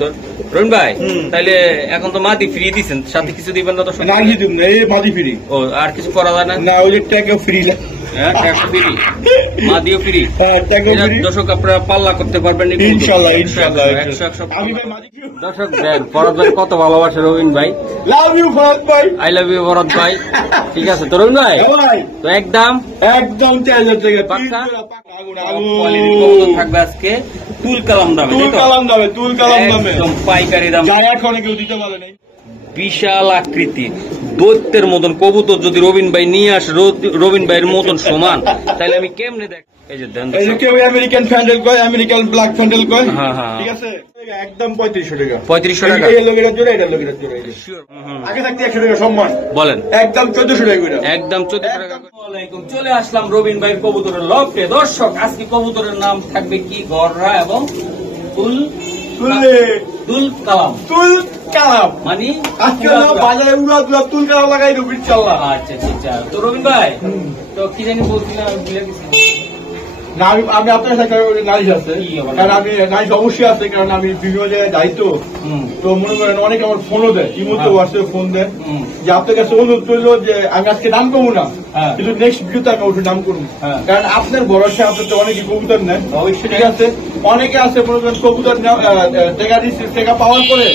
কবুতর। রবিন ভাই তাইলে এখন তো মাদি ফ্রি দিচ্ছেন, সাথে কিছু দিবেন না? তো না দিব না, এই মাদি ফ্রি। ও আর কিছু করা যায় না? না, ওই যে ট্যাগও ফ্রি। হ্যাঁ ট্যাক্স ফ্রি, মাদিও ফ্রি। দর্শক আপনারা পাল্লা করতে পারবেন ইনশাআল্লাহ ইনশাআল্লাহ। দর্শক দেন ফরদ ভাই কত ভালোবাসে রবিন ভাই। লাভ ইউ ফরদ ভাই, আই লাভ ইউ ফরদ ভাই। ঠিক আছে তো রবিন ভাই, তো একদম 4000 টাকা পাক্কা কোয়ালিটির কবুতর থাকবে আজকে তুল কালাম দামে। তুল কালাম দামে, তুল কালাম দামে একদম পাইকারি দাম। যাই এখন কেউ দিতে পারে নাই। বিশাল আকৃতি দৈত্যের মতন কবুতর যদি রবিন ভাই নিয়ে আসে, রবিন ভাইয়ের মতন সমান, তাহলে আমি কেমনে দেখ। এই যে দেন, এই যে কেউ আমেরিকান ফ্যান্ডেল কয়, আমেরিকান ব্ল্যাক ফ্যান্ডেল কয়। হ্যাঁ হ্যাঁ ঠিক আছে, একদম 3500 টাকা। 3500 টাকা এই লোকের জোড়া, এটা লোকের জোড়া। আগে থাকতে 100 টাকা সম্মান, বলেন একদম 1400 টাকা করে। একদম 1400 টাকা। ওয়ালাইকুম, চলে আসলাম রবিন ভাইয়ের কবুতরের লফটে। দর্শক আজকে কবুতরের নাম থাকবে কি, গররা এবং তুল তুল কালাম। তুল কালাম মানে আজকে বাজারে উড়া দুরা তুল কালাম লাগাই দেবো ইনশাআল্লাহ। আচ্ছা আচ্ছা। তো রবিন ভাই তো কি জানি বলছিলাম, ভুলে গেছি। না আমি আপনার সাথে নাইস আছে, কারণ আমি নাইস অবশ্যই আছে, কারণ আমি বিভিন্ন জায়গায় যাই তো মনে করেন অনেকে আমার ফোনও দেয়, ইমোতে হোয়াটসঅ্যাপে ফোন দেয় যে আপনার কাছে অনুরোধ করলো যে আমি আজকে নাম করবো না, কিন্তু নেক্সট ভিডিওতে আমি ওটা নাম করবো। কারণ আপনার ভরসা, আপনার তো অনেকে কবুতর নেন অবশ্যই। ঠিক আছে, অনেকে আছে মনে করেন কবুতর টাকা পাওয়ার পরে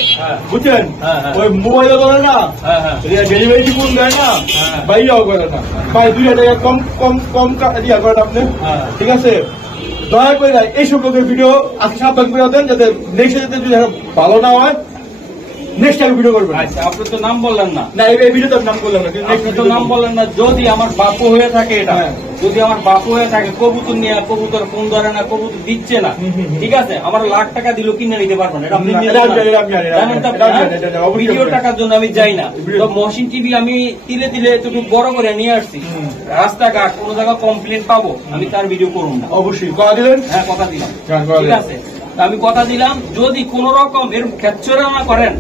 বুঝছেন ওই মোবাইলও করে না, ডেলিভারি ফোন দেয় না, বাইরেও করে না, ভাই 2000 টাকা কম কম কম দিয়া করেন আপনি। ঠিক আছে, দয়া করে এইসব লোকের ভিডিও আজকে সাবধান করে দেন, যাতে নেক্সট যাতে যদি ভালো না হয় নেক্সট টাইম ভিডিও করবেন। আচ্ছা, আপনি তো নাম বললেন না। না, এই ভিডিওতে নাম করলাম না, আপনি তো নাম বললেন না। যদি আমার বাপু হয়ে থাকে, এটা যদি আমার বাপু হয়ে থাকে, কবুতর নিয়ে কবুতর ফোন ধরে না, কবুতর দিচ্ছে না, ঠিক আছে, আমার লাখ টাকা দিল কিনে নিতে পারবেন। এটা আপনি ভিডিও টাকার জন্য আমি যাই না। তো মহসিন টিভি আমি তিলে তিলে একটু বড় করে নিয়ে আসছি, রাস্তাঘাট কোন জায়গায় কমপ্লেন পাবো আমি তার ভিডিও করুন না। অবশ্যই কথা দিলেন? হ্যাঁ কথা দিলাম, ঠিক আছে। আমি কথা দিলাম, যদি কোন রকম এর খেচ্ছরা না করেন,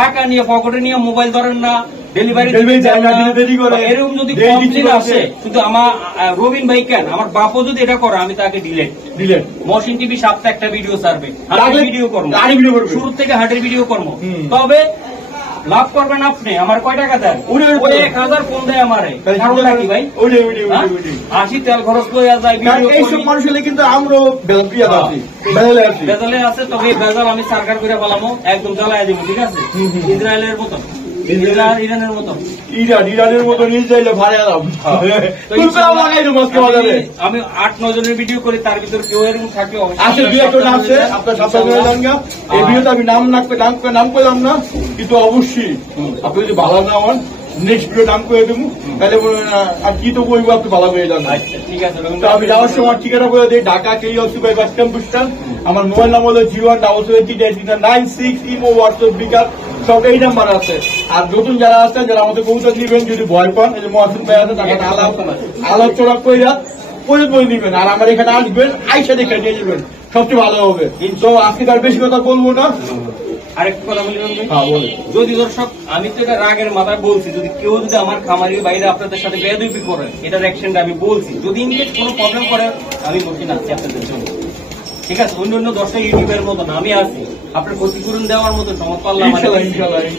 টাকা নিয়ে পকেটে নিয়ে মোবাইল ধরেন না, ডেলিভারি এরকম যদি কমপ্লেন আসে, শুধু আমার রবিন ভাই কেন, আমার বাপও যদি এটা করে, আমি তাকে ডিলেট। মহসিন টিভি সপ্তাহে একটা ভিডিও ছাড়বে, ভিডিও করবো, শুরু থেকে হাটের ভিডিও করবো। তবে লাভ করবেন আপনি, আমার কয় টাকা দেন? 1000 ফোন দেয় আমারে, কি ভাই 80 তেল খরচ করে যায়। এইসব মানুষের কিন্তু আমরাও বেজালে আছে, তবে বেজাল আমি সরকার করে বলামো, একদম জ্বালায় দিব। ঠিক আছে, ইসরায়েলের মতো, ইরানের মতো, ইরানের মতো নিয়ে যাইলে ভাড়া আমি 8-9 জনের ভিডিও করি, তার ভিতরে কেউ এরকম থাকে আছে, আপনার এই ভিডিওতে আমি নাম করলাম না, কিন্তু অবশ্যই আপনি যদি ভালো না হন নেক্সট ভিডিও নাম করে দেবো, তাহলে আর কি তো বলবো, আপনি ভালো হয়ে যান। ঠিক আছে, আমি যাওয়ার সময় ঠিকানা বলে দিই, ঢাকা KE বাস স্ট্যান্ড। আমার মোবাইল নাম্বার হলো 0178396 ইমো হোয়াটসঅ্যাপ বিকাশ সব এই নাম্বার আছে। আর নতুন যারা আছেন, যারা আমাদের কবুতর নিবেন, যদি ভয় পান, এই যে মহাসিন ভাই আছে, তাকে আলোচনা করে পরিচয় নিবেন, আর আমার এখানে আসবেন, আইসা দেখে নিয়ে যাবেন, সবচেয়ে ভালো হবে। তো আজকে তার বেশি কথা বলবো না। আরেকটা কথা বলি, যদি দর্শক, আমি তো এটা রাগের মাথায় বলছি, যদি কেউ যদি আমার খামারির বাইরে আপনাদের সাথে বেয়াদবি করে, এটার অ্যাকশনটা আমি বলছি। যদি ইংলিশ কোনো প্রবলেম করে, আমি বসে নাচ্ছি আপনাদের জন্য। ঠিক আছে, অন্য 10টা ইউটিউবের মতন আমি আছি, আপনার ক্ষতিপূরণ দেওয়ার মতো সময় পারলাম।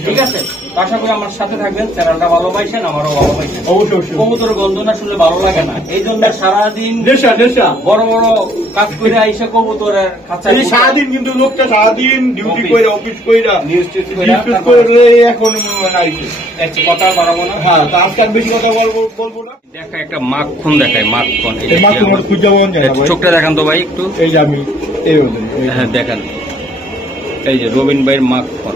ঠিক আছে, আশা করি আমার সাথে থাকবেন, চ্যানেলটা ভালোবাসেন, আমারও ভালোবাসেন। অবশ্যই কবুতর গন্ধ না শুনলে ভালো লাগে না, এই জন্য সারাদিন বড় বড় কাজ করে আইসা কবুতরের খাঁচা, সারাদিন কিন্তু লোকটা সারাদিন ডিউটি করে, অফিস করে এখন কথা বাড়াবো না। হ্যাঁ, আজকাল বেশি কথা বলবো না। দেখা একটা মাখন দেখায়, মাখন খুঁজে চোখটা দেখান তো ভাই একটু। এই যে আমি হ্যাঁ দেখান, এই যে রবিন ভাইয়ের মাখন,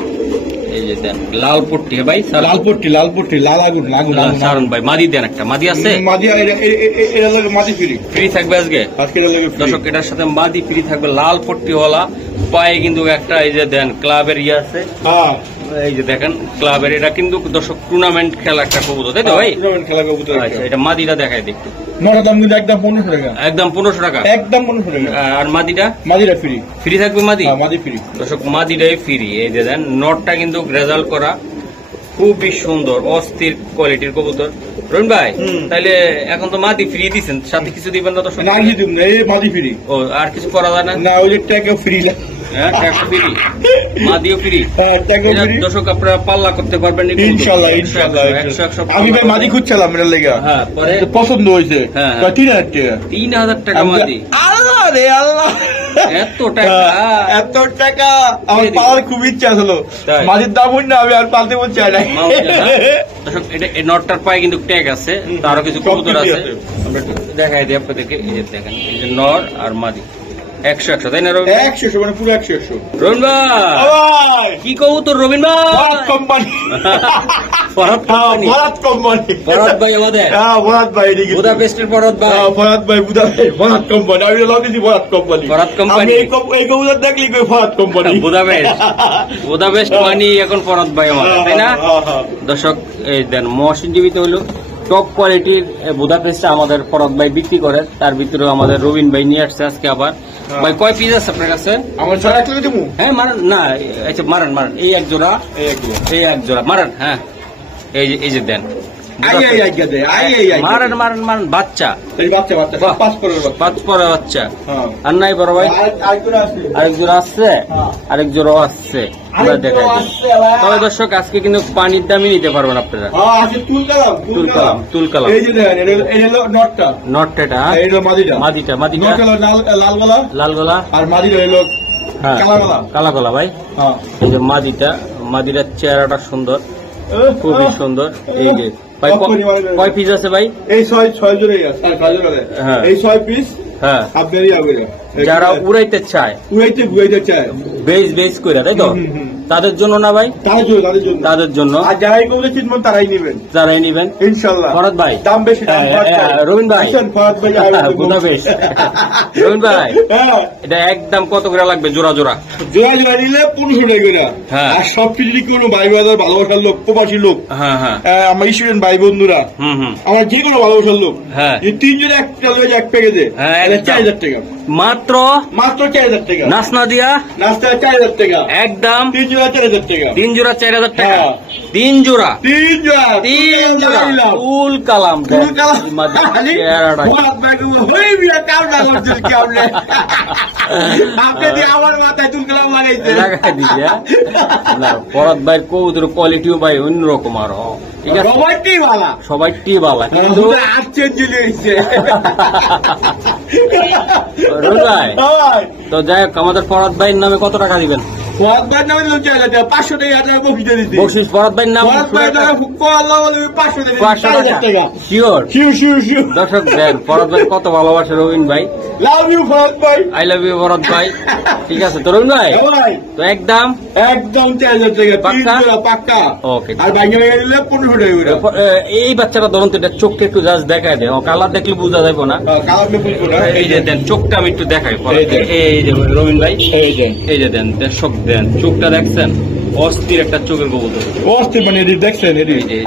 এই যে দেন লাল পট্টি। ভাই লাল পট্টি লাল আগুন সারুন ভাই, মাদি দেন একটা। মাদি আছে? মাদি ফ্রি থাকবে আজকে। দর্শক এটার সাথে মাদি ফ্রি থাকবে, লাল পট্টিওয়ালা। পায়ে কিন্তু একটা এই যে দেন ক্লাবের ইয়ে আছে, এই যে দেখেন ক্লাবের। এটা কিন্তু দর্শক টুর্নামেন্ট খেলা একটা কবুতর, তাই তো ভাই? খেলা কবুতর। আচ্ছা, এটা মাদিটা দেখায় দেখতে। দাম কিন্তু একদম 1500 টাকা, একদম 1500 টাকা, একদম 1500 টাকা। আর মাদিটা ফ্রি থাকবে। মাদি ফ্রি দর্শক, মাদিটাই ফ্রি। এই যে দেন নটটা কিন্তু রেজাল্ট করা, খুবই সুন্দর, অস্থির কোয়ালিটির কবুতর। রবিন ভাই তাইলে এখন তো মাদি ফ্রি দিচ্ছেন, সাথে কিছু দিবেন না? দর্শক না, দিব না, এই মাদি ফ্রি। ও আর কিছু করা যায় না? না, ওই যে ট্যাগও ফ্রি। হ্যাঁ ট্যাগ ফ্রি, মাদিও ফ্রি। দর্শক আপনারা পাল্লা করতে পারবেন ইনশাআল্লাহ ইনশাআল্লাহ। আমি ভাই মাদি খুঁজছিলাম এর লেগে, হ্যাঁ পরে পছন্দ হয়েছে। 3000 টাকা, 3000 টাকা মাদি। আল্লাহ রে আল্লাহ, এত টাকা, এত টাকা। আমার পাওয়ার খুব ইচ্ছা ছিল, মাদির দাম হই না, আমি আর পালতে বলছি না। দর্শক এটা এই নটটার পায়ে কিন্তু ট্যাগ আছে, তারও কিছু কবুতর আছে, আমরা দেখাই দিই আপনাদেরকে। এই যে দেখেন, এই যে নর আর মাদি 100 তাই না রবিন? 100 মানে পুরো 100। রবিন ভাই কি কবুতর? রবিন ভাই কোম্পানি, ফরহাদ কোম্পানি, ফরহাদ ভাই আমাদের, ফরহাদ ভাই বুদাপেস্টের ফরহাদ ভাই, ফরহাদ ভাই ফরহাদ কোম্পানি। আমি লগেছি ফরহাদ কোম্পানি, ফরহাদ কোম্পানি। এই কবুতর দেখলি কই ফরহাদ কোম্পানি, বুদাপেস্ট মানি এখন ফরহাদ ভাই আমাদের, তাই না? দর্শক এই দেন মহসিন জীবিত হলো টপ কোয়ালিটির বুদাপেস্ট আমাদের ফরহাদ ভাই বিক্রি করে, তার ভিতরে আমাদের রবিন ভাই নিয়ে আসছে আজকে আবার। ভাই কয় পিস আছে আপনার কাছে? আমার 6 কিলো দেবো। হ্যাঁ মারেন না, আচ্ছা মারেন মারেন, এই এক জোড়া, এই এক জোড়া মারেন। হ্যাঁ এই যে দেন, মারেন মারেন মারেন। বাচ্চা পাঁচ পরে বাচ্চা, আর নাই বড় ভাই আরেক জোড়া আসছে, আরেক জোড়াও আসছে, দেখাই। তবে দর্শক আজকে কিন্তু পানির দামই নিতে পারবেন আপনারা। তুলকালাম নটটা, মাদিটা লাল গলা, আর মাদিটা হলো কালা গলা। ভাই এই যে মাদিটার চেহারাটা সুন্দর, খুবই সুন্দর। এই যে ভাই কয় পিস আছে ভাই? এই 6 জোড়াই আছে, এই 6 পিস। হ্যাঁ যারা উড়াইতে চায়, ঘুরাইতে চায় বেজ করে, তাই তো? তাদের জন্য না ভাই, তাদের জন্য। আর যারাই বলে চিনবেন তারাই নিবেন ইনশাআল্লাহ। ফরহাদ ভাই দাম বেশি, রবিন ভাই রবিন ভাই এটা একদম কত করে লাগবে জোড়া নিলে? 1500 টাকা করে। হ্যাঁ আর সব কিছু কোনো ভাই বাজার ভালোবাসার লোক, প্রবাসী লোক, হ্যাঁ হ্যাঁ আমার স্টুডেন্ট ভাই বন্ধুরা, আমার যে কোনো ভালোবাসার লোক, হ্যাঁ 3 জোড়া একটা লয়ে এক প্যাকেজে 4000 টাকা মাত্র 4000 টাকা। নাচনা দিয়া 4000 টাকা একদম। 3 জোড়া 4000 টাকা, 3 জোড়া 4000 টাকা, 3 জোড়া ফুল কালাম। আমার মাথায় তুল কালাম লাগাইছে, ফরহাদ ভাইয়ের কবুতর কোয়ালিটিও ভাই অন্যরকম। আরো ঠিক আছে, সবাইটি ভালো কিন্তু তো যাই হোক, আমাদের ফরহাদ ভাইয়ের নামে কত টাকা দিবেন? ফরহাদ ভাইয়ের নামে 500 টাকা বকশিশ। ফরহাদ ভাইয়ের নাম 500 টাকা শিওর। দর্শক দেন ফরহাদ ভাই কত ভালোবাসে রবিন ভাই। লাভ ইউ ফরহাদ ভাই, আই লাভ ইউ ফরহাদ ভাই। ঠিক আছে তো রবিন ভাই, তো একদম 4000 টাকা পাক্কা। ওকে, আর ভাঙে গেলে 1500 টাকা। এই বাচ্চাটা ধরুন তো, এটা চোখটা একটু জাস্ট দেখায় দেয়, কালার দেখলে বোঝা যাবে না। এই যে দেন চোখটা আমি একটু দেখাই। এই যে রবিন ভাই, এই যে দেন দর্শক দেন চোখটা দেখছেন, অস্থির একটা চোখের কবুতর, অস্থির। মানে দেখছেন,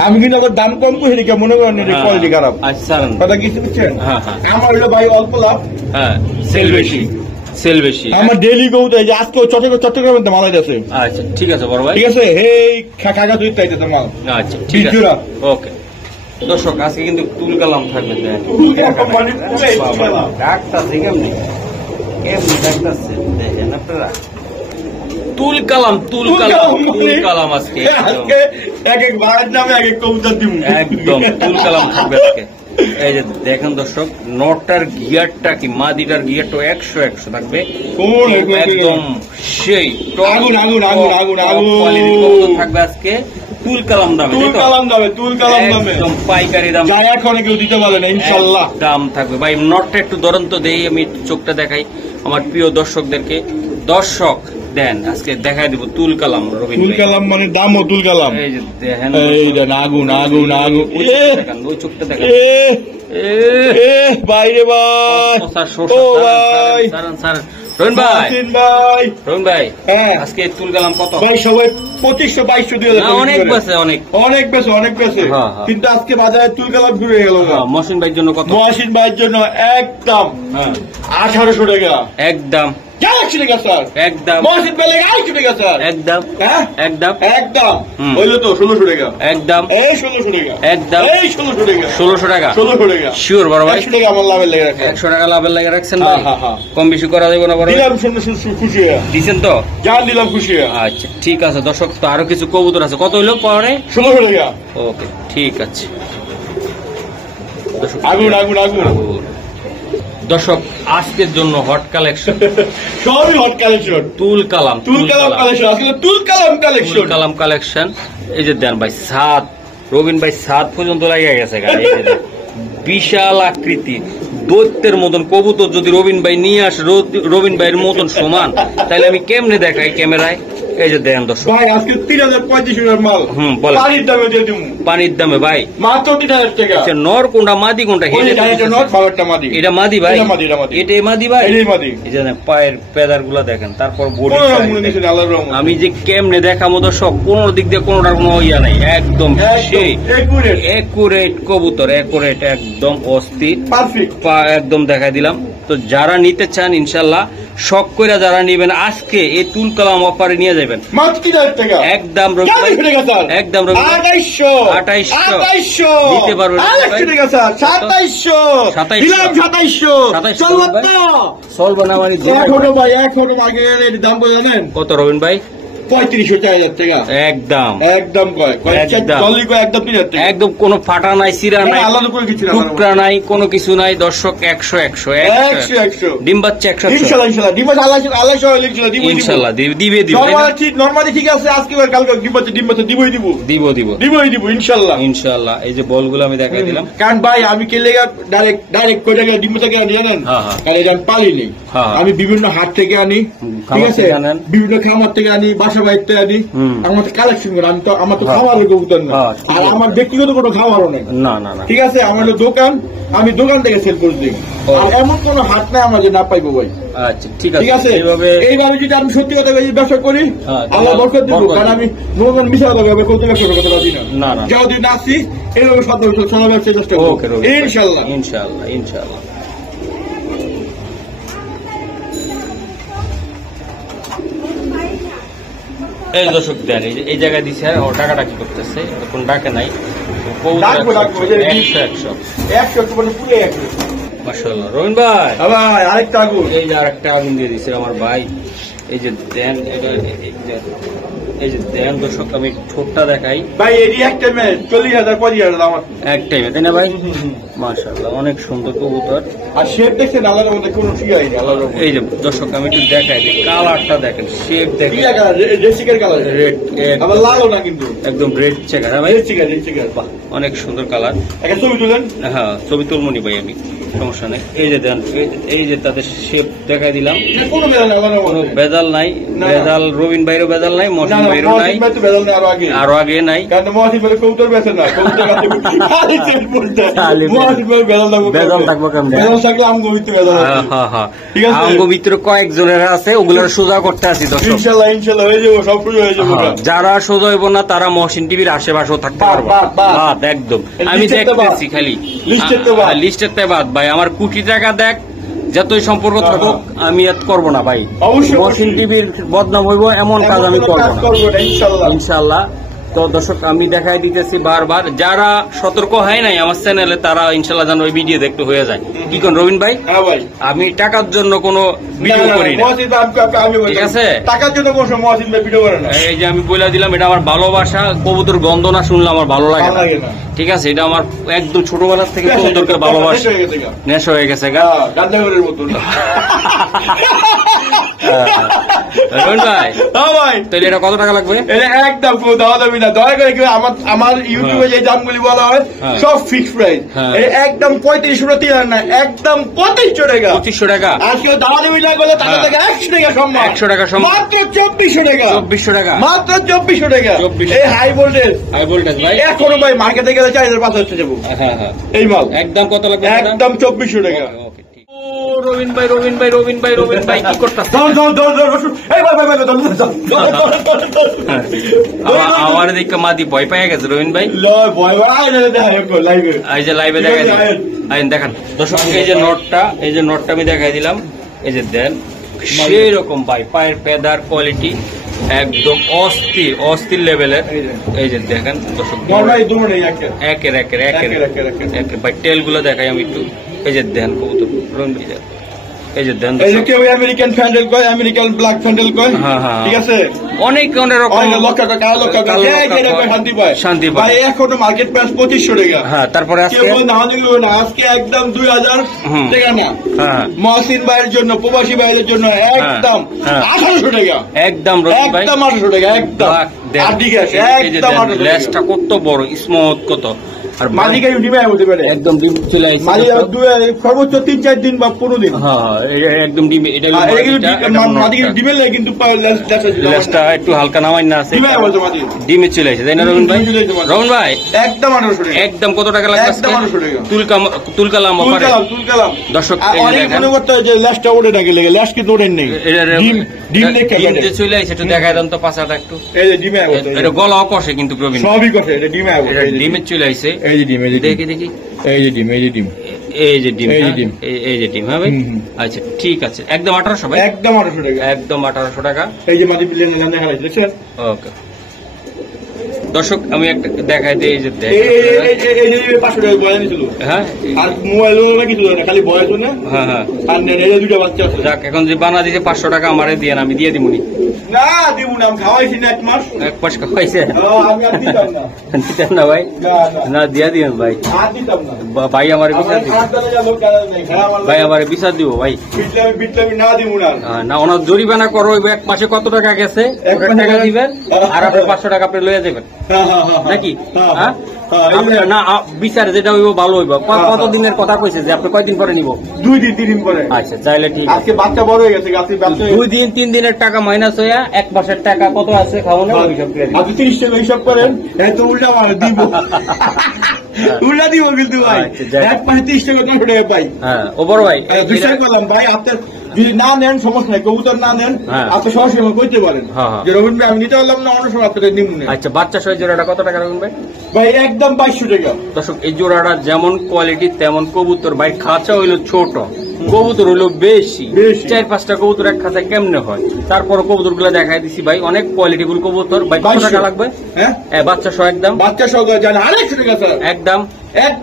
আমি কিন্তু দাম কম করে মনে করেন কোয়ালিটি খারাপ। আচ্ছা কথা কি বুঝছেন? আমার হলো ভাই অল্প লাভ, হ্যাঁ সেল বেশি। আমার ডেইলি কবুতর এই যে আজকে চট্টগ্রামে মাল আছে। আচ্ছা ঠিক আছে বড় ভাই, ঠিক আছে। এই কাগজ দুই তাইতে মাল। আচ্ছা ঠিক আছে, ওকে। দর্শক আজকে কিন্তু তুল কালাম থাকবে, ডাক্তার কেমনি ডাক্তারছে দেখেন আপনারা। তুল কালাম আজকে এক ভাইয়ের নামে এক কবুতর দিব, একদম তুল কালাম থাকবে আজকে। এই যে দেখেন দর্শক, নটার গিয়ারটা কি মাদিটার গিয়ারটা 100 থাকবে, একদম সেই থাকবে আজকে। তুল কালাম দামে, একদম পাইকারি দাম, এখন কেউ দিতে পারে না ইনশাআল্লাহ দাম থাকবে। ভাই নটটা একটু দরন্ত দেই, আমি চোখটা দেখাই আমার প্রিয় দর্শকদেরকে। দর্শক দেন আজকে দেখাই দিব তুল কালাম। রবিন তুল কালাম মানে দামও তুল কালাম। এই যে দেখেন, এই দেন আগুন ওই চোখটা দেখেন। বাইরে ভাই রবিন ভাই আজকে তুল কালাম কত ভাই? সবাই 2500-2200 দিয়ে অনেক বেশি, কিন্তু আজকে বাজারে তুল কালাম ঘুরে গেল। মহসিন ভাইয়ের জন্য কত? মহসিন ভাইয়ের জন্য একদম 1800 টাকা, একদম গ্যালাক্সি টাকা স্যার একদম মহসিন ভাই লাগে 800 টাকা স্যার একদম হ্যাঁ একদম একদম হইলো তো 1600 টাকা একদম এই 1600 টাকা একদম এই 1600 টাকা 1600 টাকা 1600 টাকা শিওর বড় ভাই 100 টাকা আমার লাভের লাগে রাখেন 100 টাকা লাভের লাগে রাখছেন ভাই হ্যাঁ হ্যাঁ কম বেশি করা যাবে না বড় ভাই দিলাম শুনে খুশি হয়ে দিছেন তো জান দিলাম খুশি হয়ে আচ্ছা ঠিক আছে দর্শক তো আরো কিছু কবুতর আছে কত হইলো পরে 1600 টাকা ওকে ঠিক আছে আগুন আগুন আগুন দর্শক আজকের জন্য হট কালেকশন সবই হট কালেকশন তুল কালাম কালেকশন আজকে তুল কালাম কালেকশন এই যে দেন ভাই সাত রবিন ভাই সাত পর্যন্ত লাগিয়ে গেছে গাড়ি এই যে দেন। বিশাল আকৃতি দৈত্যের মতন কবুতর যদি রবিন ভাই নিয়ে আসে রবিন ভাইয়ের মতন সমান তাহলে আমি কেমনে দেখাই ক্যামেরায় এই যে দেন দর্শক ভাই আজকে 3035 মাল বলেন পানির দামে দিয়ে দিমু পানির দামে ভাই মাত্র 3000 টাকা আচ্ছা নর কোনটা মাদি কোনটা নট বাবারটা মাদি এটা মাদি ভাই এটা মাদি এটাই মাদি ভাই এটাই মাদি এই যে পায়ের পেদার গুলা দেখেন তারপর বডি আল্লাহর রহমতে আমি যে কেমনে দেখাবো দর্শক কোন দিক দিয়ে কোনটার কোনো ইয়া নাই একদম সেই একুরেট কবুতর একুরেট একদম অস্থির পারফেক্ট একদম দেখাই দিলাম তো যারা নিতে চান ইনশাল্লাহ শখ করে যারা নিবেন আজকে এই তুল কালাম অফারে নিয়ে যাবেন মাত্র 3000 টাকা একদম একদম 2800 নিতে পারবেন 2800 টাকা স্যার 2700 দিলাম 2700 চলবে না মানে এখনো ভাই এখনো আগে এর দাম বলে জানেন কত রবিন ভাই 3500 টাকা একদম একদম একদম 3000 টাকা একদম কোনো ফাটা নাই সিরা নাই আলাদা করে কিছু না টুকরা নাই কোনো কিছু নাই দর্শক 100 ডিম বাচ্চা 100 ইনশাআল্লাহ ডিম বাচ্চা আল্লাহ সহ লিখছিল ইনশাআল্লাহ দিবে নরমালি ঠিক আছে আজকে কালকে ডিম বাচ্চা দিব ইনশাআল্লাহ এই যে বলগুলো আমি দেখাই দিলাম কারণ ভাই আমি কে লেগা ডাইরেক্ট কই টাকা ডিম বাচ্চা কিনে জানেন কারণ এটা পালিনি আমি বিভিন্ন হাট থেকে আনি ঠিক আছে বিভিন্ন খামার থেকে আনি বাসা বাইতে আনি আমার কালেকশন করে আমি তো আমার তো খাবারের কবুতর না আর আমার ব্যক্তিগত কোনো খাবারও নেই না ঠিক আছে আমার দোকান আমি দোকান থেকে সেল করে দিই আর এমন কোন হাট নাই আমার যে না পাইবো ভাই আচ্ছা ঠিক আছে এইভাবে যদি আমি সত্যি কথা ব্যবসা করি আল্লাহ বরকত দিব কারণ আমি নতুন মিশা কথা ভাবে করতে ব্যবসা করতে পারি না যদি না আসি এইভাবে সব চলাবার চেষ্টা করবো ইনশাআল্লাহ এই দর্শক দেন এই জায়গায় দিচ্ছে আর টাকাটা কি করতেছে কোন ডাকে নাই মাশাআল্লাহ রবিন ভাই আরেকটা আগুন এই যে আরেকটা আগুন দিয়ে দিচ্ছে আমার ভাই এই যে দেন এই যে দেন দর্শক আমি ঠোঁটটা দেখাই ভাই এটি একটা 40,000 50,000 আমার এক টাইমে তাই না ভাই মাশাআল্লাহ অনেক সুন্দর কবুতর আর শেপ দেখছেন আল্লাহর মধ্যে কোনো শিখাই নেই আল্লাহর মধ্যে এই যে দর্শক আমি একটু দেখাই যে কালারটা দেখেন শেপ দেখেন রেড কালার রেড আবার লালও না কিন্তু একদম রেড চেকার ভাই রেড চেকার বাহ অনেক সুন্দর কালার একটা ছবি তুলেন হ্যাঁ ছবি তুলমনি ভাই আমি সমস্যা নেই এই যে দেন এই যে তাদের শেপ দেখাই দিলাম কোনো বেজাল নাই বেজাল রবিন ভাইরও বেজাল নাই মহসিন ভাইরও নাই আরো আগে নাই কারণ মহসিন ভাই কবুতর বেচে না বেজাল থাকবো কেমন আমগো ভিতরে কয়েকজনের আছে ওগুলোর সোজা করতে আসি দর্শক ইনশাআল্লাহ হয়ে যাবো সব সোজা হয়ে যাবো যারা সোজা হইব না তারা মহসিন টিভির আশেপাশেও থাকতে পারবো একদম আমি দেখতেছি খালি লিস্টের তে বাদ ভাই আমার কোটি টাকা দেখ যতই সম্পর্ক থাকুক আমি এত করবো না ভাই অবশ্যই মহসিন টিভির বদনাম হইব এমন কাজ আমি করবো না ইনশাআল্লাহ তো দর্শক আমি দেখাই দিতেছি বারবার যারা সতর্ক হয় নাই আমার চ্যানেলে তারা ইনশাআল্লাহ যেন ওই ভিডিও দেখতে হয়ে যায় কি কোন রবিন ভাই আমি টাকার জন্য কোনো ভিডিও করি না ঠিক আছে টাকার জন্য কোনো মহসিন ভাই ভিডিও করে না এই যে আমি বলে দিলাম এটা আমার ভালোবাসা কবুতর গন্ধ না শুনলে আমার ভালো লাগে না ঠিক আছে এটা আমার একদম ছোটবেলা থেকে কবুতরকে ভালোবাসা নেশা হয়ে গেছে গা গান্ধাগরের মতন ভাই তাহলে এটা কত টাকা লাগবে এটা একদম দাওয়া দাবি না দয়া করে আমার ইউটিউবে যে দামগুলি বলা হয় সব ফিক্সড প্রাইস একদম 3500 টাকা না একদম 2500 টাকা আজকে দাওয়া দাবি না করলে টাকা থেকে 100 টাকা সম্মান 100 টাকা সম্মান মাত্র 2400 টাকা মাত্র 2400 টাকা এই হাই ভোল্টেজ ভাই এখনো ভাই মার্কেটে গেলে 4500 যাবো এই মাল একদম কত লাগবে একদম 2400 টাকা রবিন ভাই কি করতেছে আমার দিকে মাদি ভয় পাই গেছে রবিন ভাই এই যে লাইভে দেখাই দেখান দর্শক এই যে নোটটা আমি দেখাই দিলাম এই যে দেন সেই রকম ভাই, পায়ের ফেদার কোয়ালিটি একদম অস্থির লেভেলের। এই যে দেখেন দর্শক, একের ভাই টেল গুলো দেখাই আমি একটু। এই যে দেখেন কবুতর, এই যে দেন আমেরিকান ফ্যান্ডেল কয়, আমেরিকান ব্ল্যাক ফ্যান্ডেল কয়, ঠিক আছে, অনেক শান্তি পায়। এখনো মার্কেট প্রাইস 2500 টাকা। হ্যাঁ, তারপরে আজকে একদম 2000 টাকা না, মহসিন ভাইয়ের জন্য, প্রবাসী ভাইয়ের জন্য একদম 1800 টাকা, একদম 1800 টাকা, একদম। লেজটা কত বড়, স্মুথ কত, আর মালিকের ডিমে হতে পারে, একদম ডিম চলে আসে সর্বোচ্চ 3-4 দিন বা 15 দিন। একদম ডিম, এটা মালিকের ডিমে লাগে, কিন্তু লেজটা একটু হালকা নামাই না আছে, ডিমে চলে আসে, তাই না রবিন ভাই? রবিন ভাই একদম 1800 টাকা, একদম কত টাকা লাগবে? 1800 টাকা। তুলকালাম দর্শক, মনে করতে হয় যে লেজটা ওড়ে না গেলে, লেজ কিন্তু ওড়েন নেই, ডিম চলে আসে। একটু দেখাই দেন তো পাছাটা একটু। এই যে ডিমে এটা গলাও কষে কিন্তু প্রবীণ, সবই কষে, এটা ডিমে ডিমে চলে আসে। এই যে ডিম, দেখি, এই যে ডিম, এই যে ডিম, এই যে ডিম, এই যে ডিম। হ্যাঁ ভাই, আচ্ছা ঠিক আছে, একদম 1800 ভাই, একদম 1800 টাকা, একদম 1800 টাকা। এই যে মাদি প্লেন দেখা যাচ্ছে। ওকে দর্শক, আমি একটা দেখাই দিই, এই যে দেখ, এই 500 টাকা বয়া নিছিল। হ্যাঁ, আর মোবাইলও নাকি ছিল না, খালি বয়া শুনে। হ্যাঁ হ্যাঁ, আর এই দুটো বাচ্চা আছে। যাক, এখন যে বানা দিতে 500 টাকা আমারে দিয়ে, আমি দিয়ে দিমুনি। না দিব না, আমি খাওয়াইছি না, এক মাস খাওয়াইছে। আমি আর দিতাম না, দিতাম না ভাই, না দিয়া দিবেন ভাই, আর দিতাম না ভাই, আমার বিচার দিব ভাই, আমার বিচার দিব ভাই, বিটলামি না দিব না। না, ওনার জরিমানা করো, 1 মাসে কত টাকা গেছে, টাকা দিবেন, আর আপনি 500 টাকা আপনি লইয়া দেবেন নাকি? হ্যাঁ, না বিচার যেটা হইব ভালো হইব। কত দিনের কথা কইছে যে আপনি কয়দিন পরে নিব? 2 দিন 3 দিন পরে। আচ্ছা, চাইলে ঠিক আছে। আজকে বাচ্চা বড় হয়ে গেছে, 2 দিন 3 দিনের টাকা মাইনাস হইয়া 1 মাসের টাকা কত আছে খাওয়ানো, আপনি 30 টাকা হিসাব করেন, এত উল্টা মারা দিব, উল্টা দিব কিন্তু ভাই, 1 মাসে 30 টাকা 200 টাকা পাই। হ্যাঁ, ও বড় ভাই, দুইশো করলাম ভাই, আপনার যদি না নেন সমস্যা নাই, কবুতর না নেন আপনি সরাসরি কইতে পারেন যে রবিন ভাই আমি নিতে পারলাম না, অন্য সময় আপনাদের নিব না। আচ্ছা, বাচ্চা সহ জোড়াটা কত টাকা রবিন ভাই? ভাই একদম 2200 টাকা। দর্শক, এই জোড়াটা যেমন কোয়ালিটি তেমন কবুতর ভাই, খাঁচা হইলো ছোট, কবুতর হইলো বেশি, 4-5টা কবুতর এক খাঁচায় কেমনে হয়? তারপর কবুতর গুলা দেখাই দিছি ভাই, অনেক কোয়ালিটিফুল কবুতর ভাই। কত টাকা লাগবে? হ্যাঁ, বাচ্চা সহ একদম, বাচ্চা সহ জান 250 টাকা স্যার, একদম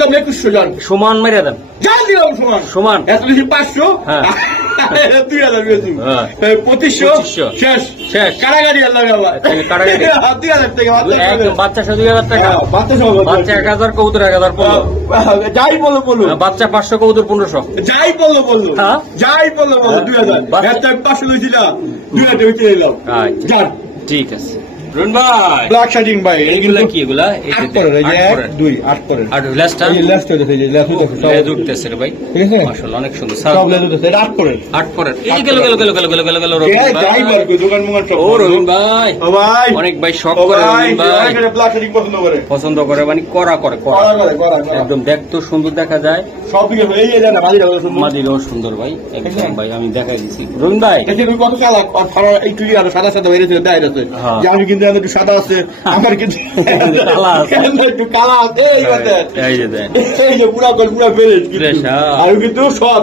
2100 জান, সমান মেরে দেন, জান দিলাম সমান, এত বেশি 500, হ্যাঁ 2000 বেশি, 2500 শেষ কারাগারি আল্লাহ বাবা, কারাগারি 2000 টাকা একদম, বাচ্চা সহ 2000 টাকা, বাচ্চা সহ, বাচ্চা 1000, কবুতর 1000, যাই বলো বাচ্চা 500, কবুতর 1500, যাই বলো যাই বলো 2000, 500 লইছিল 2000 হইতে এলাম। আচ্ছা ঠিক আছে রুন ভাই, ব্ল্যাক শার্টিং ভাই, এগুলা কি এগুলা? এই যে 1 2 8 করে, আর লাস্টটা এই লাস্টটা দেখে, এই লাস্ট লেজ উঠতেছে রে ভাই, ঠিক আছে, মাশাআল্লাহ অনেক সুন্দর, সব লেজ উঠতেছে, 8 করে, এই গেল রবিন ভাই, যাই বার কই দোকান মুগান সব। ও রবিন ভাই, ও ভাই অনেক ভাই শখ করে রবিন ভাই, ব্ল্যাক শার্টিং পছন্দ করে মানে করা একদম, দেখতে সুন্দর দেখা যায়, সব দিকে এই যে না মাদিরও সুন্দর ভাই, একদম ভাই, আমি দেখাই দিছি রবিন ভাই। এই যে কত কালা আর এই ক্লিয়ার আর সাদা সাদা বাইরে থেকে দেয় আছে, যে আমি কিন্তু একটু সাদা আছে, আমার কিন্তু কালা আছে, একটু কালা আছে, এই যে পুরা বেরেজ, আর কিন্তু সব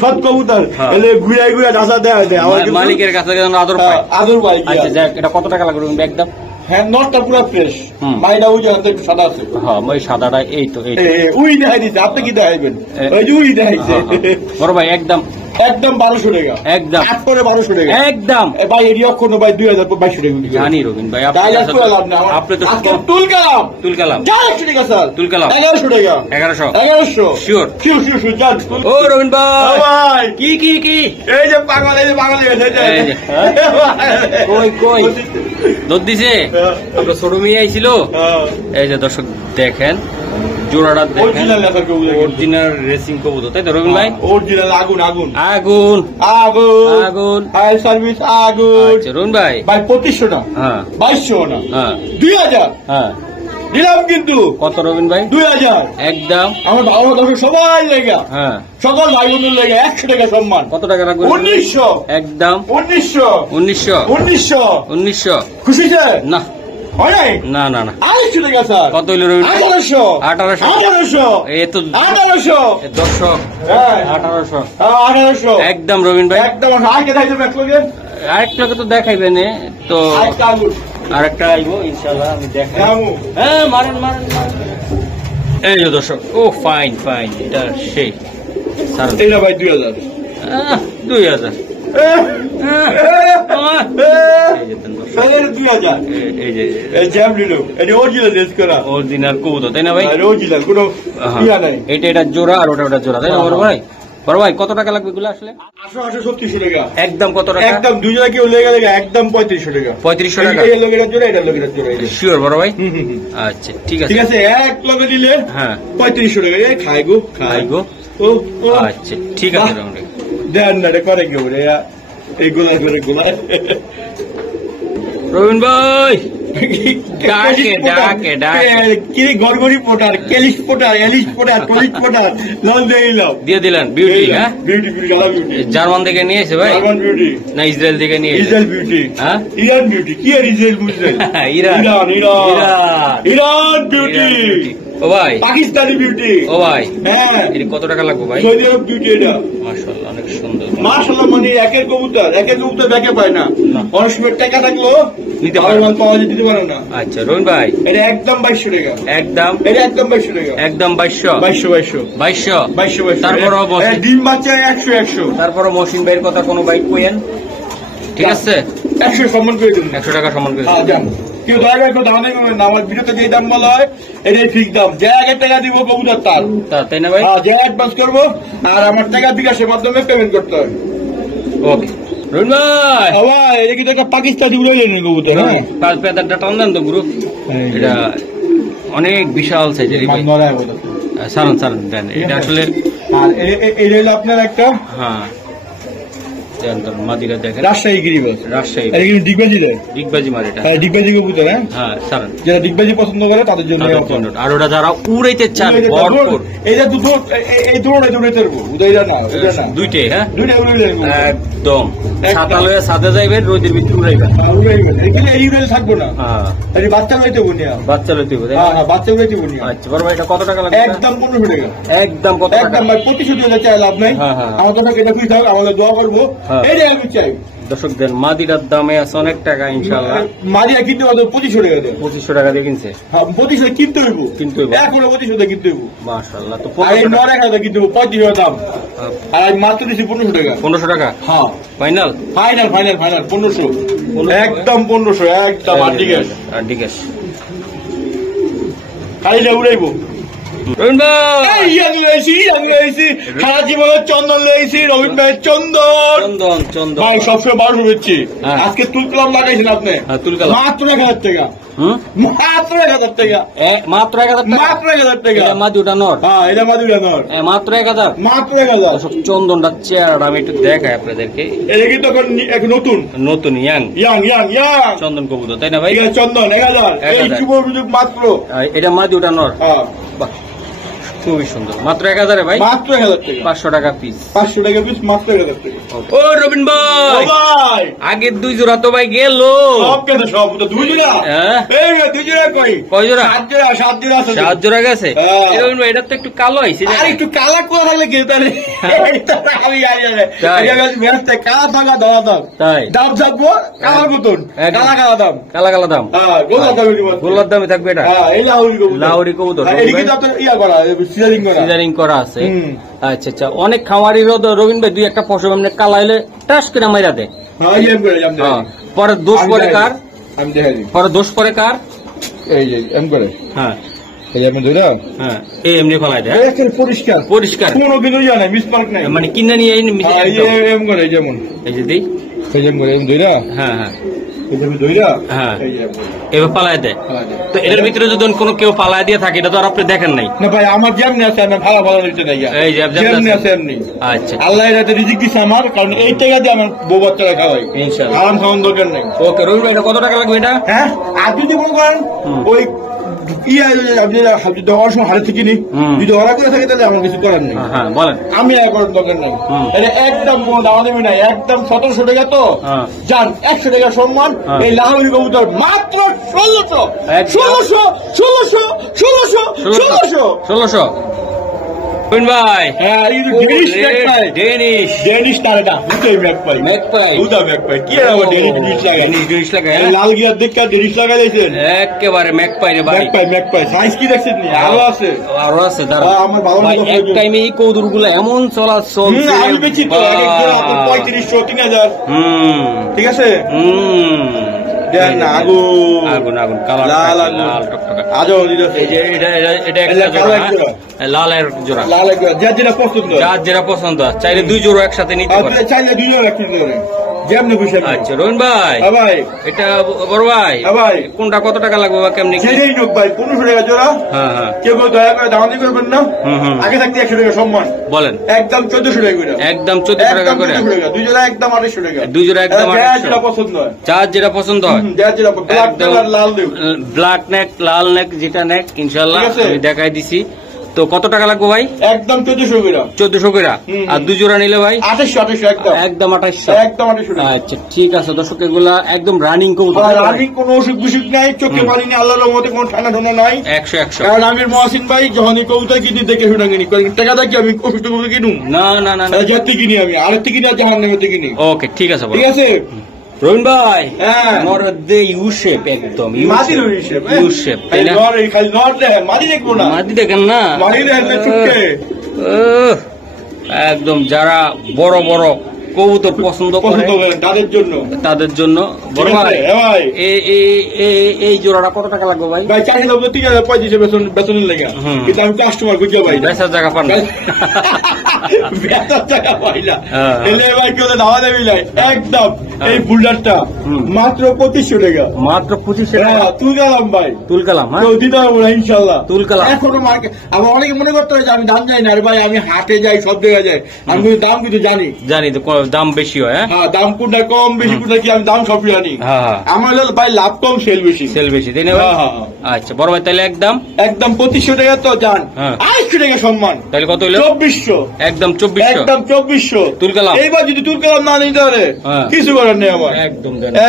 সৎ কবুতর, এলে ঘুরে ঢাসা দেয়, আমার মালিকের কাছে আদর পাই। আচ্ছা যাক, এটা কত টাকা লাগবে একদম? হ্যাঁ, নটটা পুরো ফ্রেশ, মাইটা ওই যে একটু সাদা আছে, হ্যাঁ ওই সাদাটা, এই তো উই দেখাই দিচ্ছে, আপনি কি দেখাইবেন? ওই যে উই দেখাইছে বড় ভাই, একদম 1200 টাকা, একদম 8 করে 1200 টাকা, একদম ভাই এর কোনো ভাই 2200 টাকা জানি রবিন ভাই, আপনি তো তুলকালাম যা 100 টাকা স্যার, তুলকালাম 1100 টাকা, 1100 শিওর জান। ও রবিন ভাই, কি এই যে পাগল হয়েছে, কই দুধ দিছে, আপনার ছোট মেয়ে আইছিল, এই যে দর্শক দেখেন জোড়াটা, দেখেন অরিজিনাল রেসিং কবুতর, তাই তো রবিন ভাই? অরিজিনাল আগুন ফায়ার সার্ভিস আগুন। আচ্ছা রবিন ভাই, 2500 না, হ্যাঁ 2200 না, হ্যাঁ 2000, হ্যাঁ দিলাম কিন্তু। কত রবিন ভাই? 2000 একদম। আমার ভালো দর্শক সবাই লেগা, হ্যাঁ সকল ভাই বোনের লেগা 100 টাকা সম্মান। কত টাকা রাখবেন? 1900 একদম। 1900 খুশি না? না না না 2800 টাকা স্যার। কত হইলো রবিন ভাই? 1800 1800 এই তো 1800 দর্শক হ্যাঁ 1800 1800 একদম রবিন ভাই একদম আগে দেখাই দেব এক লগে আরেকটাকে তো দেখাইবেন তো আরেকটা আইবো ইনশাআল্লাহ আমি দেখাই হ্যাঁ মারেন মারেন মারেন। এই যে দর্শক ও ফাইন ফাইন এটা সেই স্যার এটা ভাই 2000 2000 এই যে দেন দর্শক সালের 2000 এই যে এই জ্যাম নিলো এটা অরিজিনাল রেস করা অরিজিনাল কবুতর তাই না ভাই? অরিজিনাল কোনো ইয়া নাই এটা জোড়া আর ওটা জোড়া তাই না বড় ভাই? বড় ভাই কত টাকা লাগবে এগুলো আসলে? 837 টাকা একদম কত টাকা? একদম 2 জোড়া কেউ লেগে গেলে একদম 3500 টাকা 3500 টাকা এই লগের জোড়া এটা লগের জোড়া শিওর বড় ভাই? আচ্ছা ঠিক আছে ঠিক আছে এক লগে দিলে হ্যাঁ 3500 টাকা এই খাইগো খাইগো ও আচ্ছা ঠিক আছে রমণী দেন না রে করে কি ওরে এইগুলা করে গুলা রবিন ভাই ডাকে ডাকে ডাকে কি গড়গড়ি পোটার কেলিশ পোটার এলিশ পোটার পলিশ পোটার নল দেইলাম দিয়ে দিলেন বিউটি হ্যাঁ বিউটি বিউটি আলা বিউটি জার্মান থেকে নিয়ে এসে ভাই জার্মান বিউটি না ইসরায়েল থেকে নিয়ে এসে ইসরায়েল বিউটি হ্যাঁ ইরান বিউটি কি আর ইসরায়েল বুঝলে Iran Iran Iran Iran Iran beauty ও ভাই পাকিস্তানি বিউটি ও ভাই হ্যাঁ এর কত টাকা লাগবে ভাই? সৌদি আরব বিউটি এটা মাশাআল্লাহ অনেক সুন্দর মাশাআল্লাহ মানে একের কবুতর ব্যাকে পায় না অনেক সময় টাকা থাকলো নিতে পারে না পাওয়া যেতে পারে না আচ্ছা রবিন ভাই এটা একদম 2200 টাকা একদম এটা একদম 2200 টাকা একদম 2200 তারপর ডিম বাচ্চা 100 তারপর মহসিন ভাইয়ের কথা কোনো বাইক কইেন ঠিক আছে 100 সম্মান করে দিন 100 টাকা সম্মান করে হ্যাঁ জান কেউ দয়া করে দাম নেবেন না আমার ভিডিওতে যে দাম বলা হয় এটাই ঠিক দাম যে 1000 টাকা দিব কবুতর তাই না ভাই? হ্যাঁ যে অ্যাডভান্স করব আর আমার টাকা বিকাশের মাধ্যমে পেমেন্ট করতে হবে ওকে রবিন ভাই বাবা এটা কি একটা পাকিস্তানি উড়াইলেন কবুতর হ্যাঁ পাঁচ পেয়ারটা টান দেন তো গ্রুপ এটা অনেক বিশাল সাইজের সারান সারান দেন এটা আসলে আর এটা হলো আপনার একটা হ্যাঁ মাদিরা দেখেন রাজশাহী গিরিবাস রাজশাহী এটা কিন্তু ডিগবাজি দেয় ডিগবাজি মারে এটা হ্যাঁ ডিগবাজি কবুতর হ্যাঁ হ্যাঁ সারান যারা ডিগবাজি পছন্দ করে তাদের জন্য আর ওটা যারা উড়াইতে চান ভরপুর এইটা দুটো এই দুটোটা উড়াইতে পারবো উদয়টা না ওইটা না দুইটাই হ্যাঁ দুইটা উড়াইতে একদম ছাতালয়ে সাথে যাইবেন রোদের ভিতরে উড়াইবেন উড়াইবেন এখানে এই উড়াইতে থাকবো না হ্যাঁ এই বাচ্চা উড়াইতে বনিয়া বাচ্চা লইতে হবে হ্যাঁ হ্যাঁ বাচ্চা উড়াইতে বনিয়া আচ্ছা বড় ভাই এটা কত টাকা লাগবে? একদম 1500 টাকা একদম কত টাকা? একদম 2500 টাকা চাই লাভ নাই হ্যাঁ, হ্যাঁ। আমার কথা কেটে খুশি থাক আমাদের দোয়া করবো হ্যাঁ। এইটাই আমি চাই দর্শকদের মাদিরার দামে আছে অনেক টাকা ইনশাআল্লাহ মারিয়া কিনতে হবে 2500 টাকা দেয় 2500 টাকা দিয়ে কিনছে হ্যাঁ 2500 কিনতে হইব কিনতে হইব। এখন 2500 টাকা কিনতে হইব মাশাআল্লাহ তো আর এই 9 টাকা কিনতে হইব 35 দাম আর আমি মাত্র দিছি 1500 টাকা 1500 টাকা হ্যাঁ ফাইনাল ফাইনাল 1500 একদম 1500 একদম আর ঠিক আছে আর ঠিক আছে খাইলে উড়াইবো রবিন ভাই আমি রয়েছি সারা জীবন চন্দন লয়েছি রবীন্দ্র ভাই চন্দন চন্দন চন্দন ভাই সবসময় বারো হচ্ছে হ্যাঁ। আজকে তুলকালাম লাগাইছেন আপনি তুলকালাম মাত্র 1000 টাকা মাত্র 1000 টাকা মাত্র 1000 টাকা মাত্র 1000 টাকা মাদুটা নর হ্যাঁ এটা মাদুরা নর মাত্র 1000 মাত্র 1000 সব চন্দনটা চেহারাটা আমি একটু দেখাই আপনাদেরকে এটা কিন্তু এখন এক নতুন নতুন ইয়াং ইয়াং চন্দন কবুতর তাই না ভাই? চন্দন 1000 এই 1000 শুভ সুযোগ মাত্র এটা মাদুটা নর হ্যাঁ বাহ খুবই সুন্দর মাত্র 1000 ভাই মাত্র 1000 টাকা 500 টাকা পিস 500 টাকা পিস মাত্র 1000 টাকা ও রবিন ভাই ভাই আগের 2 জোড়া তো ভাই গেল সব কেন সব তো 2 জোড়া হ্যাঁ এই 2 জোড়া কই কয় জোড়া? 7 জোড়া আছে 7 জোড়া গেছে হ্যাঁ। রবিন ভাই এটা তো একটু কালো আইছে আর একটু কালা করে থাকলে কি তাহলে এটা আমি জানি না তাই? এটা ব্যস্ত কালা থাকা দাম তাই দাম থাকবো কালার মতন একদম। কালা দাম কালা কালা দাম হ্যাঁ গোলাপ দাম গোল্লার দামে থাকবে এটা হ্যাঁ এই লাউরি কবুতর লাউরি কবুতর এটা কিন্তু আপনার ইয়া করা সিজারিং করা সিজারিং করা আছে হুম। আচ্ছা আচ্ছা অনেক খামারির রবিন ভাই 2-1 পশু এমনি কালাইলে টাস করে মাইরা দেয় হ্যাঁ এই করে আমি হ্যাঁ। পরে দোষ করে কার? আমি দেখাই দিই পরে দোষ করে কার? এই যে এম করে হ্যাঁ এই আমি ধরে হ্যাঁ এই এমনি ফলাই দেয় একদম পরিষ্কার পরিষ্কার কোনো কিছু জানা মিসমার্ক নাই মানে কিনে নিয়ে এই যে এম করে যেমন এই যে দিই এই যে এম করে এম ধরে হ্যাঁ হ্যাঁ এই যে আমি ধরে হ্যাঁ এই যে এম করে এবার পালাই দেয় তো এটার ভিতরে যদি কোনো কেউ পালাই দিয়ে থাকে এটা তো আর আপনি দেখেন নাই না ভাই আমার যেমনি আছে আমি ভালো ভালো দিতে দেয় এই যে যেমনি আছে এমনি আচ্ছা আল্লাহ রাতে রিজিক দিছে আমার কারণ এই টাকা দিয়ে আমার বউ বাচ্চারা খাওয়াই ইনশাআল্লাহ আরাম খাওয়ান দরকার নাই ওকে রবিন ভাই এটা কত টাকা লাগবে এটা? হ্যাঁ আর যদি মনে করেন ওই হারে থেকে নি যদি ওরা করে থাকে তাহলে আমার কিছু করার নেই। বলেন আমি আর করার দরকার নেই। এটা একদম কোনো দাওয়া দেবে নাই, একদম 1700 টাকা তো যান 100 টাকা সম্মান। এই লাহোরি কবুতর মাত্র 1600 ভাই। হ্যাঁ ডেনিশ তার এটা কি ডেনিশ লাগাই লাল গিয়ার দেখে ডেনিশ লাগাই দিয়েছেন একেবারে ম্যাকপাই রে ভাই। ম্যাকপাই সাইজ কি দেখছেন নি? আরো আছে আমার ভালো এক টাইমে এই কৌদুরগুলো এমন চলাচল আমি বেচি তো 3500 3000। ঠিক আছে আগুন লালের জোড়া যার যেটা পছন্দ চাইলে 2 জোড়া একসাথে নিতে পারে, চাইলে 2 জোড়া কিনতে পারে যেমনি খুশি। আচ্ছা রোহন ভাই এটা বড় ভাই কোনটা কত টাকা লাগবে বা কেমনি ভাই? 1500 টাকা জোড়া। কেউ দয়া করে দাম করবেন না, আগে থাকতে 100 টাকা সম্মান বলেন। একদম 1400 টাকা করে, একদম 1400 টাকা করে 2 জোড়া একদম 800 টাকা, 2 জোড়া একদম 800 যেটা পছন্দ হয়, যার যেটা পছন্দ হয়, যার যেটা ব্ল্যাক কালার লাল দেব, ব্ল্যাক নেক লাল নেক যেটা নেক ইনশাআল্লাহ আমি দেখাই দিছি। তো কত টাকা লাগবে ভাই? একদম 1400 করে। 1400 করে। আর 2 জোড়া নিলে ভাই 2800 একদম 2800। আচ্ছা ঠিক আছে দর্শক, এগুলা একদম রানিং কবুতর, রানিং কোনো অসুখ বিসুখ নাই, চোখে পানি নেই, আল্লাহর রহমতে কোনো ঠান্ডা ঠান্ডা নাই। 100 কারণ আমি মহসিন ভাই যখন এই কবুতর কিনি দেখে শুনে কিনি, টাকা দেখি আমি অসুখ কবুতর কিনুম না না না যাতে কিনি আমি আরেকটা কিনি আর জাহান নামে কিনি। ওকে ঠিক আছে ঠিক আছে রোহন ভাই। মরদে ইউ শেপ একদম মাদি শেপ, ইউ শেপ তাই না? খালি নট দেখেন, মাদি দেখবো না, মাদি দেখেন না, মাদি দেখেন চুপকে একদম যারা বড় বড় কবুতর পছন্দ করে তাদের জন্য বড় ভাই। এই জোড়াটা কত টাকা লাগবে ভাই? ভাই 4035 বেতনের লেগে, কিন্তু আমি কাস্টমার বুঝে ভাই বেচার জায়গা পান না, বেচার জায়গা পাই না, এলে ভাই কেউ দাওয়া দেবি নাই। একদম এই বুলডারটা মাত্র 2500 টাকা, মাত্র 2500 টাকা তুল কালাম ভাই, তুল কালাম দিতে পারবো না ইনশাল্লাহ, তুল কালাম। এখনো মার্কেট আমার অনেকে মনে করতে হয় যে আমি দাম জানি না, আরে ভাই আমি হাটে যাই সব জায়গায় যাই, আমি কিন্তু দাম কিন্তু জানি তো দাম বেশি হয়। হ্যাঁ দাম কোনটা কম বেশি কোনটা কি আমি দাম সব জানি। আমার ভাই লাভ কম সেল বেশি, সেল বেশি তাই না? আচ্ছা বড় ভাই তাহলে একদম 2500 টাকা তো যান, 800 টাকা সম্মান, তাহলে কত হলো? 2400 একদম 2400 তুল কালাম। এইবার যদি তুল কালাম না নিতে পারে কিছু করার নেই আমার,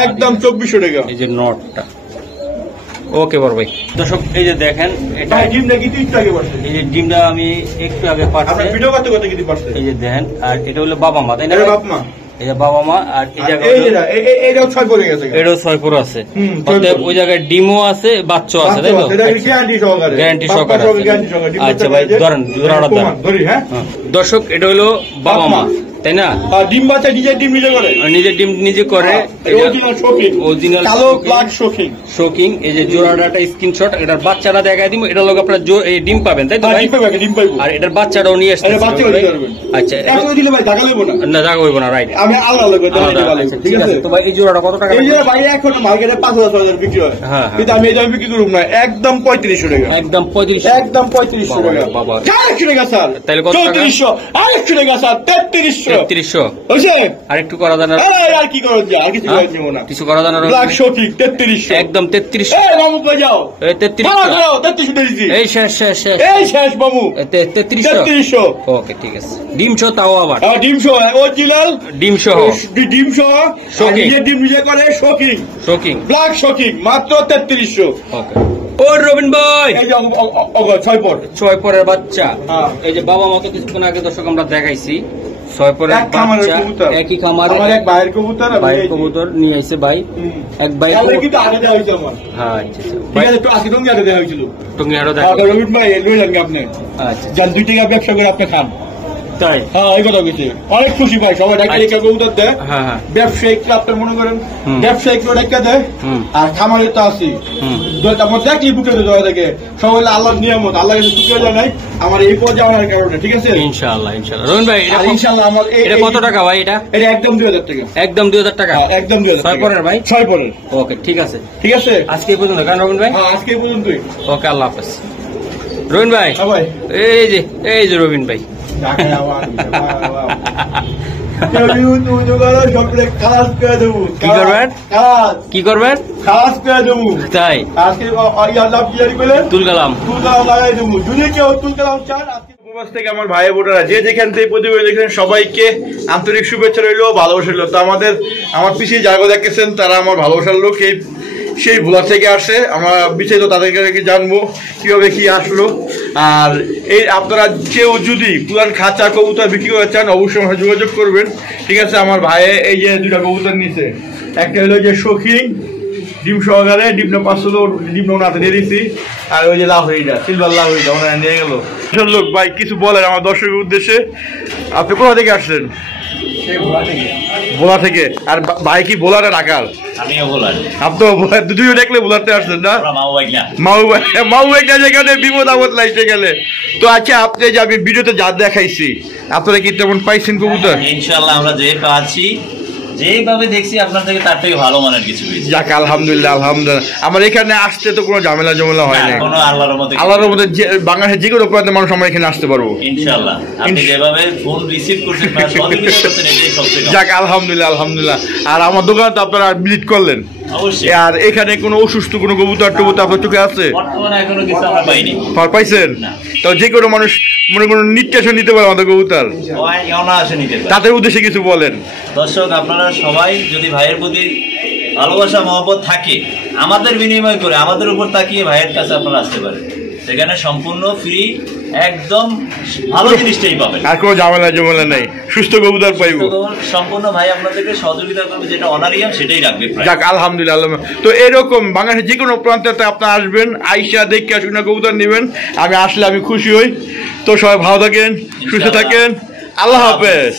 একদম 2400 টাকা। এই যে নটটা ওকে বড় ভাই। দর্শক এই যে দেখেন এটা ডিমটা কি একটু আগে পারছে, এই যে ডিমটা আমি একটু আগে পারছে, ভিডিও করতে করতে কি পারছে, এই যে দেখেন। আর এটা হলো বাবা মা তাই না? বাবা মা, এই যে বাবা মা। আর এই জায়গায় এটাও 6 পরে গেছে, এটাও 6 পরে আছে, অতএব ওই জায়গায় ডিমও আছে বাচ্চাও আছে তাই তো? গ্যারান্টি সহকারে, গ্যারান্টি সহকারে। আচ্ছা ভাই ধরেন জোড়াটা ধরি। হ্যাঁ দর্শক এটা হলো বাবা মা তাই না? ডিম বাচ্চা নিজের ডিম নিজে করে, নিজের ডিম নিজে করে, অরিজিনাল শোকিং। এই যে জোড়াটা স্ক্রিনশট, এটার বাচ্চাটা দেখাই দিব, এটার লোক আপনার ডিম পাবেন তাই তো? ডিম পাইবো। আর এটার বাচ্চাটাও নিয়ে আসতে। আচ্ছা না জায়গা হইব না, রাইট আমি আলাদা। ঠিক আছে তো ভাই এই জোড়াটা কত টাকা? এই জোড়া ভাই এখন মার্কেটে 5000 বিক্রি হয়, কিন্তু আমি এই দামে বিক্রি করব না, একদম 3500 টাকা, একদম 3500 টাকা। বাবা 400 টাকা স্যার, তাহলে কত টাকা? 3400 800 টাকা স্যার, 3300 হইছে। আর একটু করা জানা, আর কি করা যায়? আর কিছু করা যাবে না, কিছু করা জানা। ব্ল্যাক শোকিং 3300 একদম 3300। এই মামু কই যাও? এই 3300 দিছি। এই শেষ বাবু 3300। ওকে ঠিক আছে। ডিম শো তাও আবার ডিম শো অরিজিনাল ডিম শো শোকিং, ডিম নিজে করে শোকিং ব্ল্যাক শোকিং মাত্র 3300। ওকে ও রবিন ভাই এই যে 6 পরের বাচ্চা, এই যে বাবা মা তো কিছুক্ষণ আগে দর্শক আমরা দেখাইছি, 6 পরের বাচ্চা একই খামারে, আমার এক ভাইয়ের কবুতর নিয়ে আইছে ভাই, এক ভাই কিন্তু আগে দেওয়া হইছে আমার। হ্যাঁ আচ্ছা ভাই একটু আগে টঙ্গি আগে দেওয়া হইছিল, টঙ্গি আরো দেখা রবিন ভাই লই লাগবে আপনি। আচ্ছা জান 2 টাকা ব্যবসা করে আপনি খান তাই? হ্যাঁ এই কথা বলছি, অনেক খুশি ভাই, সবাই ডাকে কবুতর দেয়। হ্যাঁ ব্যবসায়িক আপনার মনে করেন ব্যবসায়িক ডাকা দেয়, আর খামারে তো আছি দেখি বুকে দেওয়া থেকে সবাই আল্লাহর নিয়ামত, আল্লাহ কাছে শুকরিয়া জানাই আমার এই পথ যাওয়ার কারণে। ঠিক আছে ইনশাআল্লাহ ইনশাআল্লাহ। রবিন ভাই ইনশাআল্লাহ আমার এটা কত টাকা ভাই? এটা একদম 2000 টাকা, একদম 2000 টাকা, একদম 2000। 6 পরের ভাই, 6 পরের। ওকে ঠিক আছে ঠিক আছে, আজকে এই পর্যন্ত কারণ রবিন ভাই। হ্যাঁ আজকে এই পর্যন্তই। ওকে আল্লাহ হাফেজ রবিন ভাই। এই যে রবিন ভাই কেউ উঁচু করে সবগুলো খালাস করে দেবো। কি করবেন? কি করবেন? খালাস করে দেবো। তাই আজকে আল্লাহ বিয়ারি করে তুলকালাম লাগাই দেবো। যদি কেউ তুলকালাম চান উপবাস থেকে আমার ভাই বোনেরা যে যেখান থেকে প্রতিবেদন দেখেন সবাইকে আন্তরিক শুভেচ্ছা রইলো, ভালোবাসা রইলো। তো আমার পিছিয়ে যারা দেখতেছেন তারা আমার ভালোবাসার লোক, সেই ভোলা থেকে আসে। আমরা বিস্তারিত তাদেরকে জানবো কিভাবে কি আসলো। আর এই আপনারা কেউ যদি পুরান খাঁচা কবুতর বিক্রি করতে চান অবশ্যই আমার যোগাযোগ করবেন, ঠিক আছে? আমার ভাই এই যে দুটা কবুতর নিছে, একটা হলো যে সখী ডিম সহকারে, ডিমটা 500 ডিম ওনাতে দিয়ে দিচ্ছি, আর ওই যে লাহরিটা সিলভার লাহরিটা ওনারা নিয়ে গেল। লোক ভাই কিছু বলেন আমার দর্শকের উদ্দেশ্যে। আপনি কোথা থেকে আসছেন? ভোলা থেকে। আর ভাই কি ভোলার রাখাল? আপনি দুজনে দেখলে ভোলাতে আসছেন না? মাউ একটা যেখানে বিপদ আপদ লাইতে গেলে। তো আচ্ছা, আপনি যে আমি ভিডিওতে যা দেখাইছি আপনারা কি তেমন পাইছেন কবুতর? ইনশাআল্লাহ আমরা যে পাচ্ছি যেভাবে দেখছি আপনার থেকে তার থেকে ভালো মানের কিছু পেয়েছি। যাক আলহামদুলিল্লাহ আলহামদুলিল্লাহ। আমার এখানে আসতে তো কোনো ঝামেলা হয় না, কোনো আল্লাহর মধ্যে বাংলাদেশের যে কোনো প্রান্তের মানুষ আমরা এখানে আসতে পারবো ইনশাআল্লাহ। আপনি যেভাবে ফোন রিসিভ করছেন বা সহযোগিতা করছেন এটাই সবচেয়ে যাক আলহামদুলিল্লাহ আলহামদুলিল্লাহ। আর আমার দোকানে তো আপনারা ভিজিট করলেন অবশ্যই। আর এখানে কোনো অসুস্থ কোনো কবুতর টবুতর আপনার চোখে আছে? বর্তমানে এখনো কিছু আমরা পাইনি। পাইছেন? তো যে কোনো মানুষ মনে কোনো নির্দেশন নিতে পারে আমাদের কবুতর, তাদের উদ্দেশ্যে কিছু বলেন। দর্শক আপনারা সবাই যদি ভাইয়ের প্রতি ভালোবাসা মহব্বত থাকে, আমাদের বিনিময় করে আমাদের উপর তাকিয়ে ভাইয়ের কাছে আপনারা আসতে পারেন। সেখানে সম্পূর্ণ ফ্রি, একদম ভালো জিনিসটাই পাবেন, আর কোনো ঝামেলা নেই, সুস্থ কবুতর পাইব সম্পূর্ণ। ভাই আপনাদেরকে সহযোগিতা করবে, যেটা অনারিয়াম সেটাই রাখবে। যাক আলহামদুলিল্লাহ। তো এরকম বাংলাদেশের যে কোনো প্রান্তে আপনারা আসবেন, আইসা দেখে শুনে কবুতর নেবেন। আমি আসলে আমি খুশি হই। তো সবাই ভালো থাকেন, সুস্থ থাকেন, আল্লাহ হাফেজ।